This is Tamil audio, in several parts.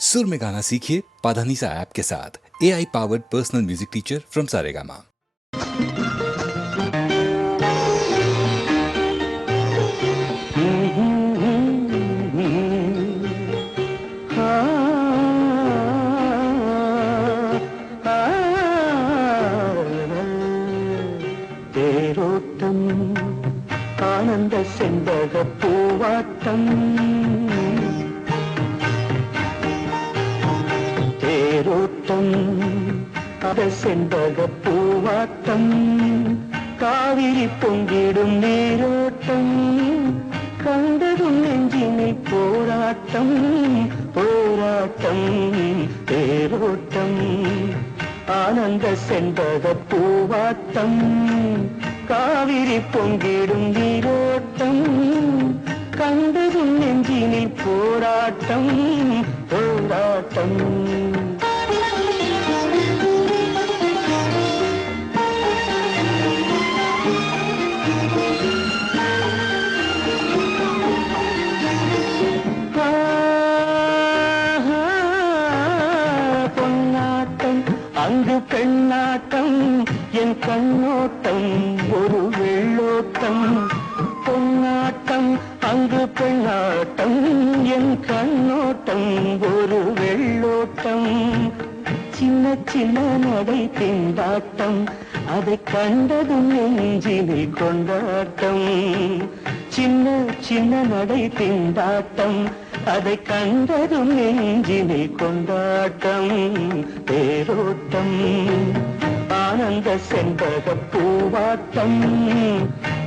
सुर में गाना सीखिए पाधानीसा ऐप के साथ। AI powered personal music teacher from Saregama. தேரோட்டம் ஆனந்த செண்பக பூவாட்டம், தேரோட்டம் அத செண்பக பூவாட்டம், காவிரி பொங்கிடும் நீரோட்டம், கண்டதும் நெஞ்சினை போராட்டம் போராட்டம். தேரோட்டம் ஆனந்த செண்பக பூவாட்டம், காவிரி பொங்கிடும் நீரோட்டம், கண்டதும் நெஞ்சினில் போராட்டம் போராட்டம். அங்கு பெண்ணாட்டம் என் கண்ணோட்டம் ஒரு வெள்ளோட்டம், பொன்னாட்டம் அங்கு பெண்ணாட்டம் என் கண்ணோட்டம் ஒரு வெள்ளோட்டம். சின்ன சின்ன நடை திண்டாட்டம் அதை கண்டதும் நெஞ்சினில் கொண்டாட்டம், சின்ன சின்ன நடை திண்டாட்டம் அதை கண்டதும் நெஞ்சினை கொண்டாட்டம். தேரோட்டம் ஆனந்த செண்பக பூவாட்டம்,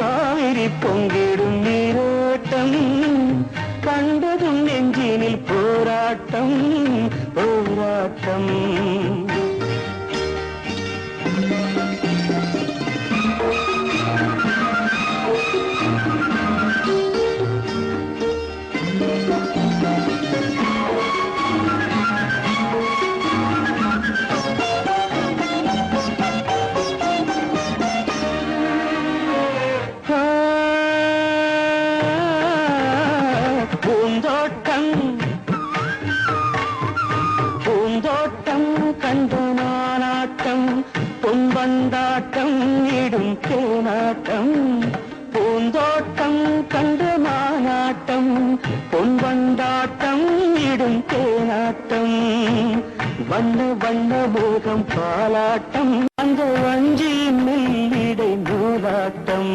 காவிரி பொங்கிடும் நீரோட்டம், கண்டதும் நெஞ்சினில் போராட்டம் போராட்டம். பூந்தோட்டம் பூந்தோட்டம் கண்டு நானாட்டம், பொன்பந்தாட்டம் இடும் தேனாட்டம், பூந்தோட்டம் கண்டு மானாட்டம், பொன்பந்தாட்டம் இடும் தேனாட்டம், வண்ண வண்ண மோகம் பாலாட்டம், அந்த வஞ்சியின் மெல்லிடை நூலாட்டம்,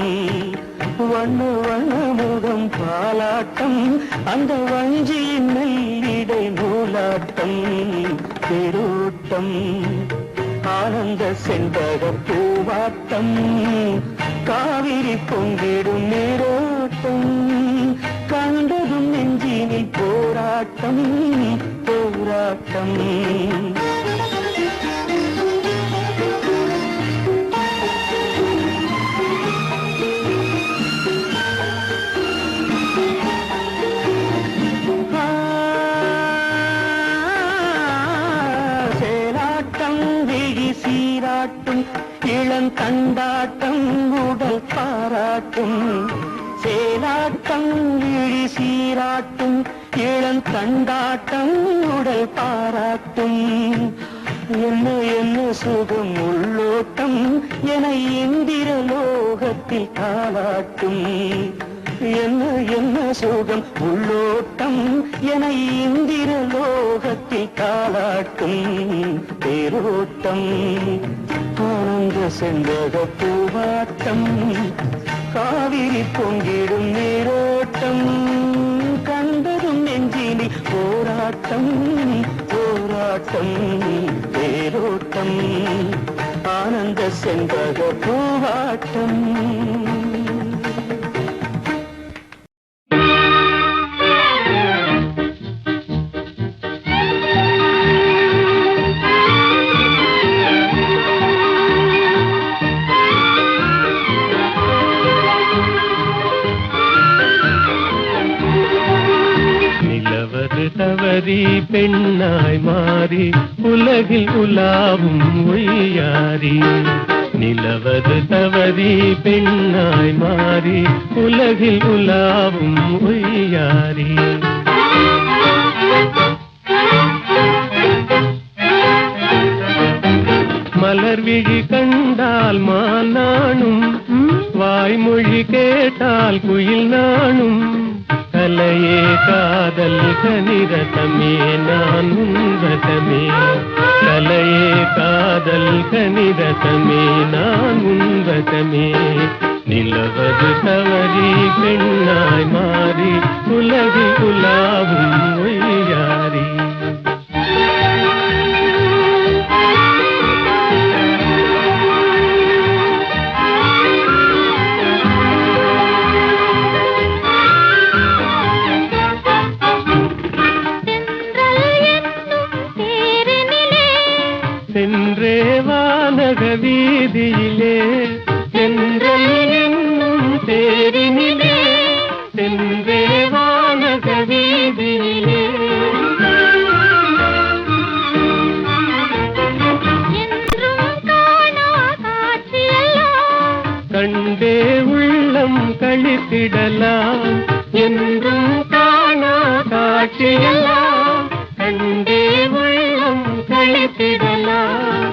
வண்ண வண்ண முகம் பாலாட்டம், அந்த வஞ்சியின் மெல்லிடை நூலாட்டம். தேரோட்டம் ஆனந்த செண்பக பூவாட்டம், காவிரி பொங்கிடும் நீரோட்டம், கண்டதும் நெஞ்சினில் போராட்டம் போராட்டம். சீராட்டும் இளந்தண்டாட்டம் உடல் பாராட்டும், சேலாட்டம் இழி சீராட்டும் இளந்தண்டாட்டம் உடல் பாராட்டும். என்ன என்ன சுகம் உள்ளோட்டம் என இந்திர லோகத்தில் காலாட்டும், என்ன என்ன சுகம் உள்ளோட்டம் என இந்திர லோகத்தில் காலாட்டும். தேரோட்டம் ஆனந்த செண்பக பூவாட்டம், காவிரி பொங்கிடும் நீரோட்டம், கண்டதும் நெஞ்சினில் போராட்டம் போராட்டம். தேரோட்டம் ஆனந்த செண்பக பூவாட்டம். தவறி பெண்ணாய் மாறி உலகில் உலாவும் ஒய்யாரி, நிலவது தவறி பெண்ணாய் மாறி உலகில் உலாவும் ஒய்யாரி. விழி கண்டால் மான் நாணும், வாய்மொழி கேட்டால் குயில் நாணும். கலையே காதல் கனிரதமே நான் உன்வசமே, கலையே காதல் கனிரதமே நான் உன்வசமே. நிலவது தவறி பெண்ணாய் மாறி உலகில் உலாவும் ஒய்யாரி. சென்றே வானக வீதியிலே, சென்றல் என்னும் தேரினிலே, சென்றே வானக வீதியிலே. கண்டே உள்ளம் கழித்திடலாம், என்றும் காணா காட்சியெல்லாம் கண்டே உள்ளம் கழித்திடலாம்.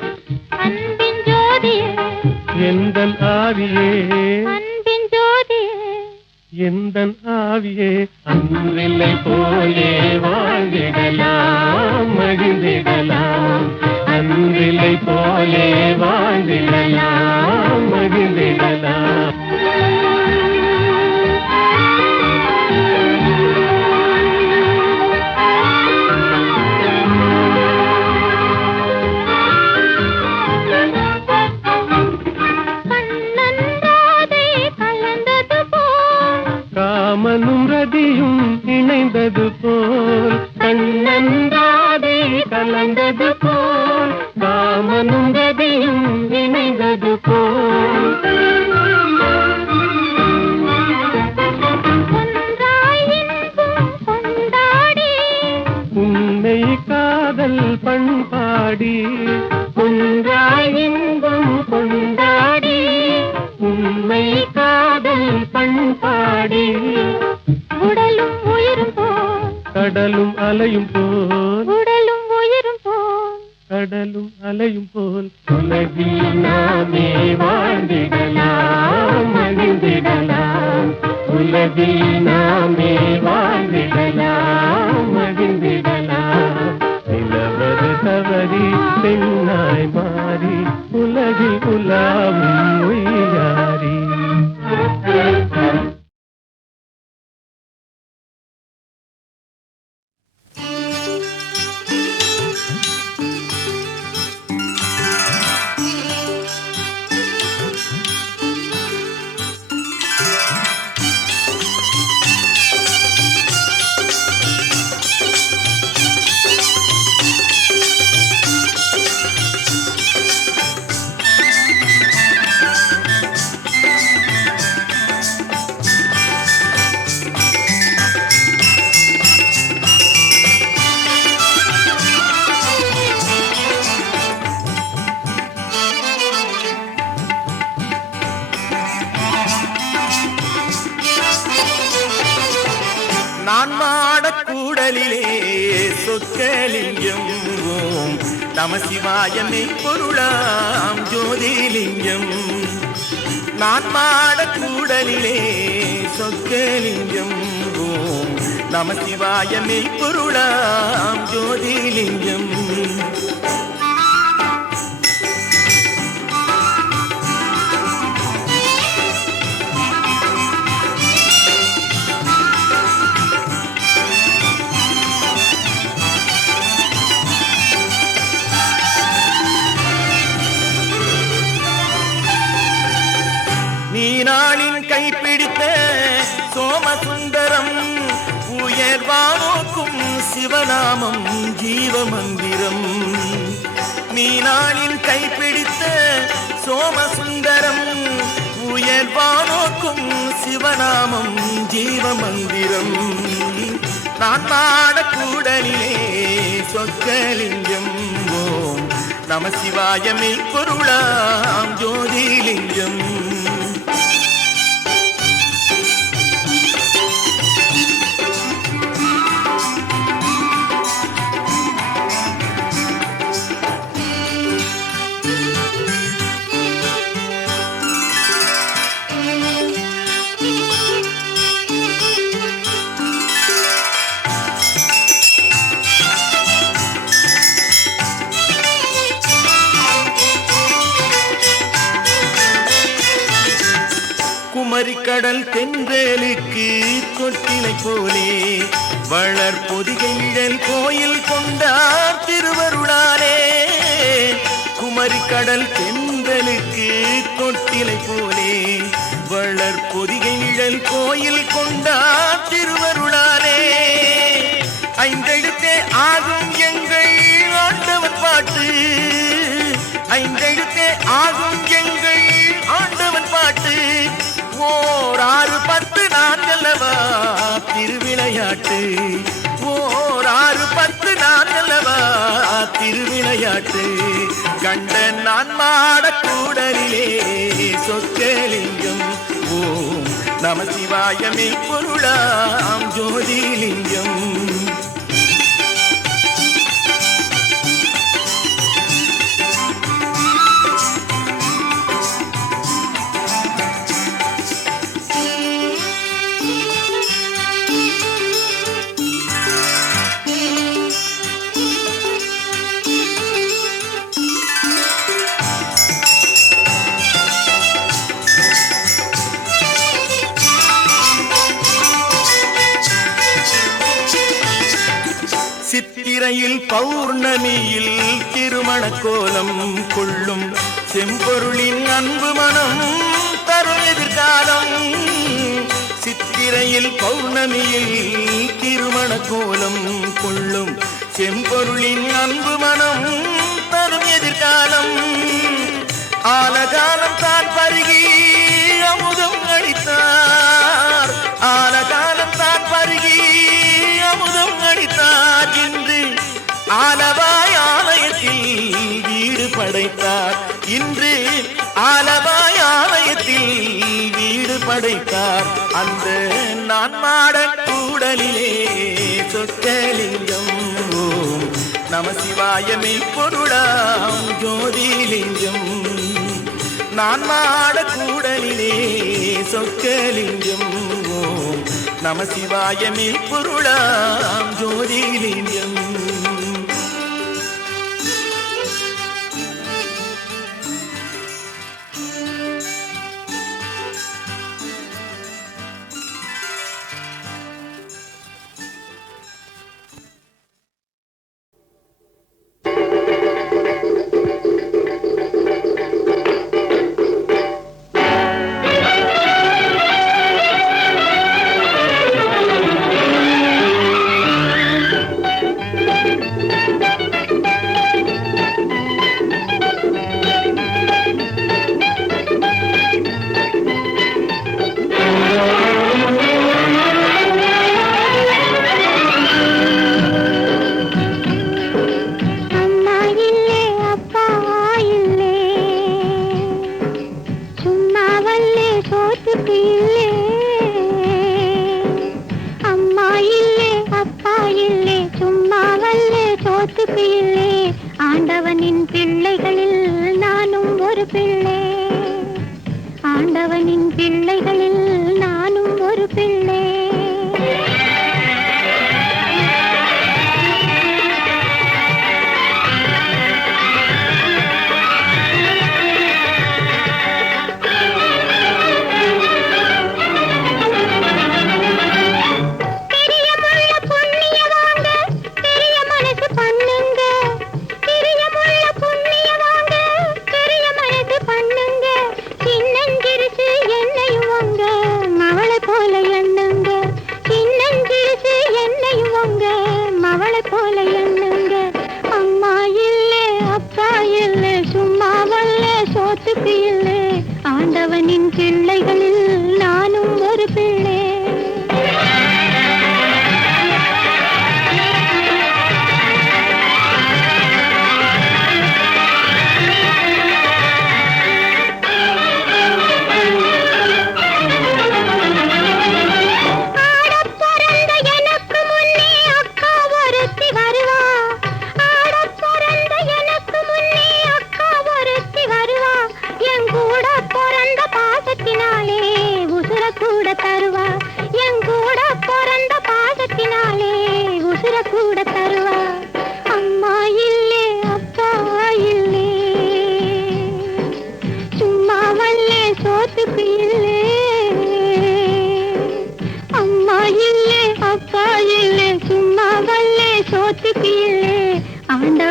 அன்பின் ஜோதியே எந்தன் ஆவியே, அன்பின் ஜோதியே எந்தன் ஆவியே, அன்றில்லை போலே வாழ்ந்திடலாம் மகிழ்ந்திடலாம், அன்றில்லை போலே வாழ்ந்திடலாம் மகிழ்ந்திடலாம். காமனும் ரதியும் இணைந்தது போல், கண்ணன் ராதை கலந்தது போல், காமனும் ரதியும் இணைந்தது போல். ஒன்றாய் இன்பம் கொண்டாடி, உன்னை காதல் பண்பாடி, ஒன்றாய் இன்பம் கொண்டாடி, உண்மை காதல் பண்பாடி. உடலும் உயிரும் போல், கடலும் அலையும் போல், உடலும் உயிரும் போல், கடலும் அலையும் போல். உலகில் நாமே வாழ்ந்திடலாம் மகிழ்ந்திடலாம், உலகில் நாமே வாழ்ந்திடலாம் மகிழ்ந்திடலாம். நிலவது தவறி பெண்ணாய் மாறி உலகில் உலாவும் ஒய்யாரி. நான் மாடக்கூடலிலே சொக்கலிங்கம் ஓம் நமசிவாயமே பொருளாம் ஜோதிலிங்கம். நான் மாடக்கூடலிலே சொக்கலிங்கம் ஓம் நமசிவாயமே பொருளாம் ஜோதிலிங்கம். நீனாளின் கைப்பிடித்த சோமசுந்தரம், உயர்வானோக்கும் சிவநாமம் ஜீவமந்திரம். நீனாளின் கைப்பிடித்த சோமசுந்தரம், உயர்வானோக்கும் சிவநாமம் ஜீவமந்திரம். நான் மாடக்கூடலிலே சொக்கலிங்கம் ஓம் நமசிவாயமே பொருளாம் ஜோதிலிங்கம். குமரிக்கடல் தென்றலுக்கு தொட்டிலை போலே வளர் பொதிகைகள் கோயில் கொண்டார் திருவருளாலே. குமரிக்கடல் தென்றலுக்கு தொட்டிலை போலே வளர் பொதிகைகள் கோயில் கொண்டார் திருவருளாலே. ஐந்தெழுத்தே ஆகும் எங்கள் ஆண்டவன் பாட்டு, ஐந்தெழுத்தே ஆகும் எங்கள் ஆண்டவன் பாட்டு. ஓர் 6 10 நான்கல்லவா திருவிளையாட்டு, ஓர் 6 10 நான்கல்லவா திருவிளையாட்டு. கண்ட நான் மாடக்கூடலிலே சொக்கலிங்கம் ஓம் நம சிவாயமே பொருளாம் ஜோதிலிங்கம். சித்திரையில் பௌர்ணமியில் திருமண கோலம் கொள்ளும் செம்பொருளின் அன்பு மனம் தரும் எதிர்காலம். சித்திரையில் பௌர்ணமியில் திருமண கோலம் கொள்ளும் செம்பொருளின் அன்பு மனம் தரும் எதிர்காலம். ஆலகாலம் தான் பருகி அமுதம் அளித்தார், ஆலகாலம் தான் பருகி அமுதம் அளித்தார். இன்று ஆலவாய் ஆலயத்தில் வீடு படைத்தார், இன்று ஆலவாய் ஆலயத்தில் வீடு படைத்தார். அந்த நான் மாடக்கூடலிலே சொக்கலிங்கம் ஓம் நம சிவாயமே பொருளாம் ஜோதிலிங்கம். நான் மாடக்கூடலிலே சொக்கலிங்கம் ஓம் நம சிவாயமே பொருளாம் ஜோதிலிங்கம். ஆண்டவனின் பிள்ளைகளில் நானும் ஒரு பிள்ளை, ஆண்டவனின் பிள்ளைகளில் நானும் ஒரு பிள்ளை.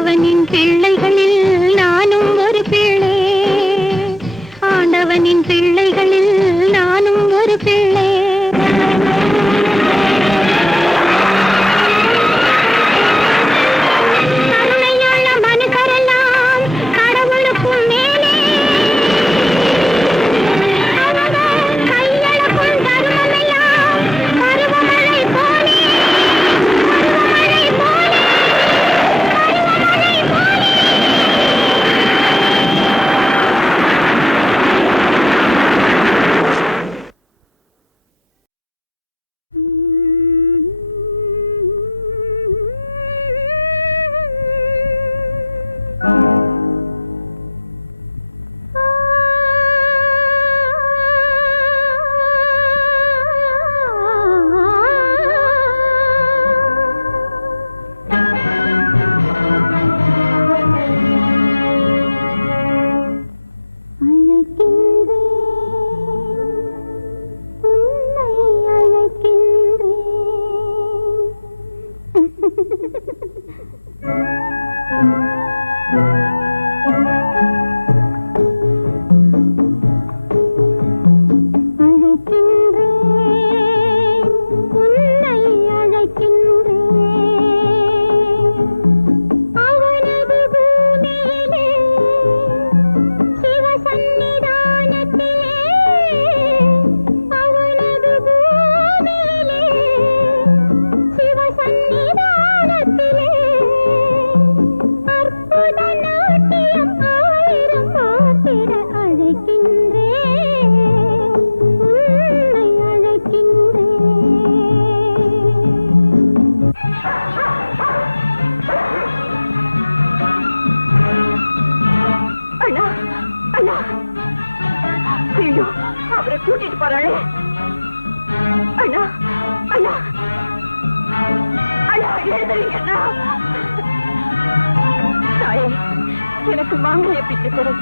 ஆண்டவனின் பிள்ளைகளில் நானும் ஒரு பிள்ளை, ஆண்டவனின் பிள்ளைகளில் நானும் ஒரு பிள்ளை. அவரை கூட்டிட்டு போறாளே. அண்ணா அண்ணா அண்ணா எழுதுறீங்க அண்ணா. தாயே, எனக்கு மாங்கல்ய பிச்சு கொடு,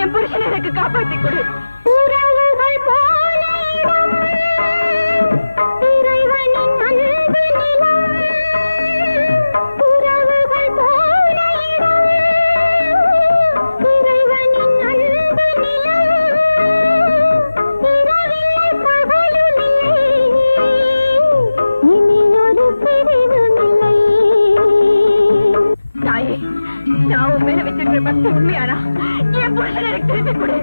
என் புருஷனை எனக்கு காப்பாற்றி கொடு. உறவுகள் போல இறைவனின் அன்பு நிலம், உறவுகள் போல இறைவனின் அன்பு நிலம், இரவில்லை பகலுமில்லை, இனியொரு பிரிவுமில்லை. தாயே, நான் உன் மேல வச்சிருக்கிற பக்தி உண்மையானா என் புருஷனை எனக்கு திருப்பி கொடு.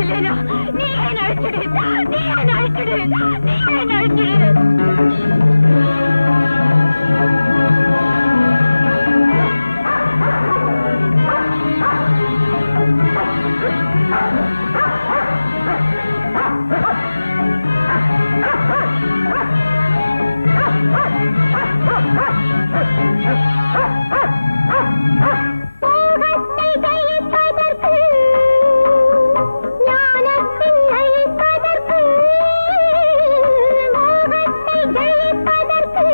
இல்லைனா நீ என்ன அழைச்சிடு, நீ என்ன அழைச்சிடு, நீ என்ன அழைச்சிடு. மோகத்தை ஜெயிப்பதற்கு, ஞானத்தை ஜெயிப்பதற்கு, மோகத்தை ஜெயிப்பதற்கு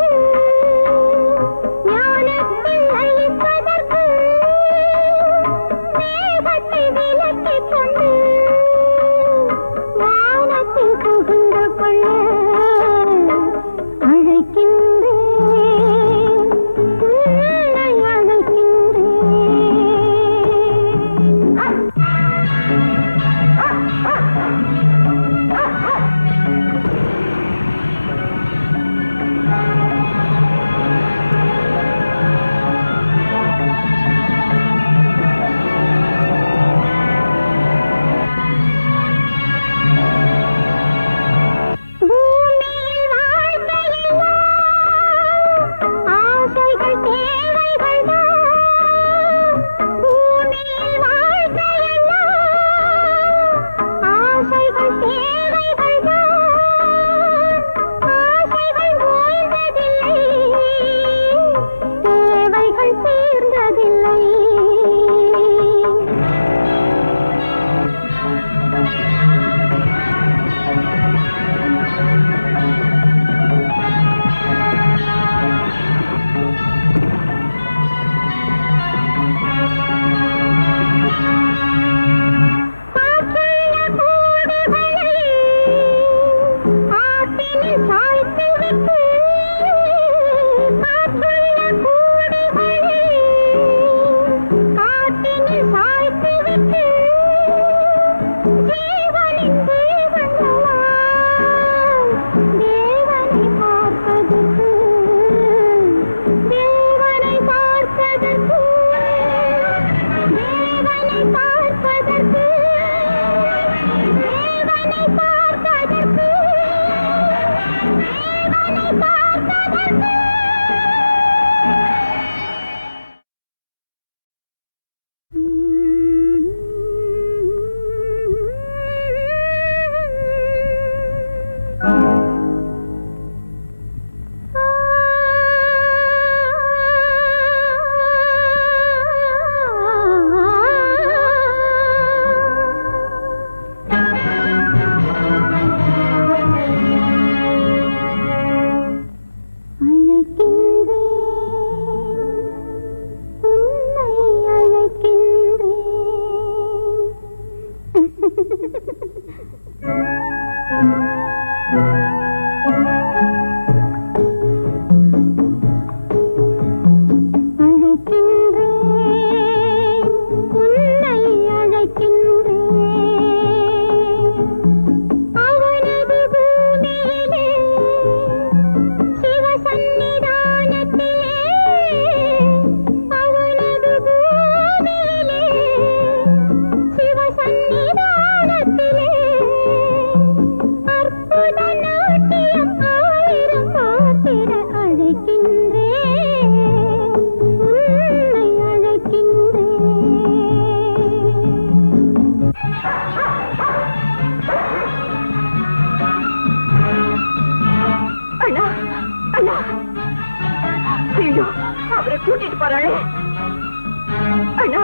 அண்ணா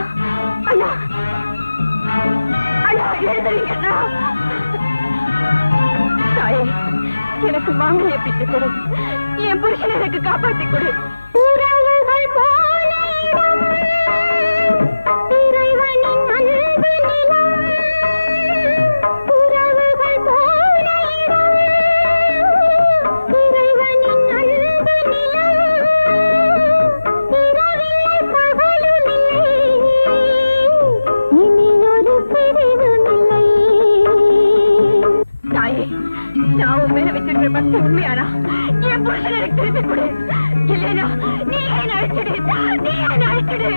அண்ணா அண்ணா எழுதுறீங்கண்ணா. தாயே, எனக்கு மாங்கல்ய பிச்சை கொடு. என் புருஷனை எனக்கு காப்பாத்தி கொடு. உறவுகள் போலேடும் இறைவனின் அன்பு நிலம். உறவுகள் போலேடும் இறைவனின் அன்பு நிலம். இரவில்லை பகலுமில்லை, இனியொரு பிரிவுமில்லை. தாயே, நான் உன் மேல வச்சிருக்கிற பக்தி உண்மையானா என் புருஷனை எனக்கு திருப்பி கொடு. இல்லைனா நீ என்ன அழிச்சிடு, நீ என்ன அழிச்சிடு.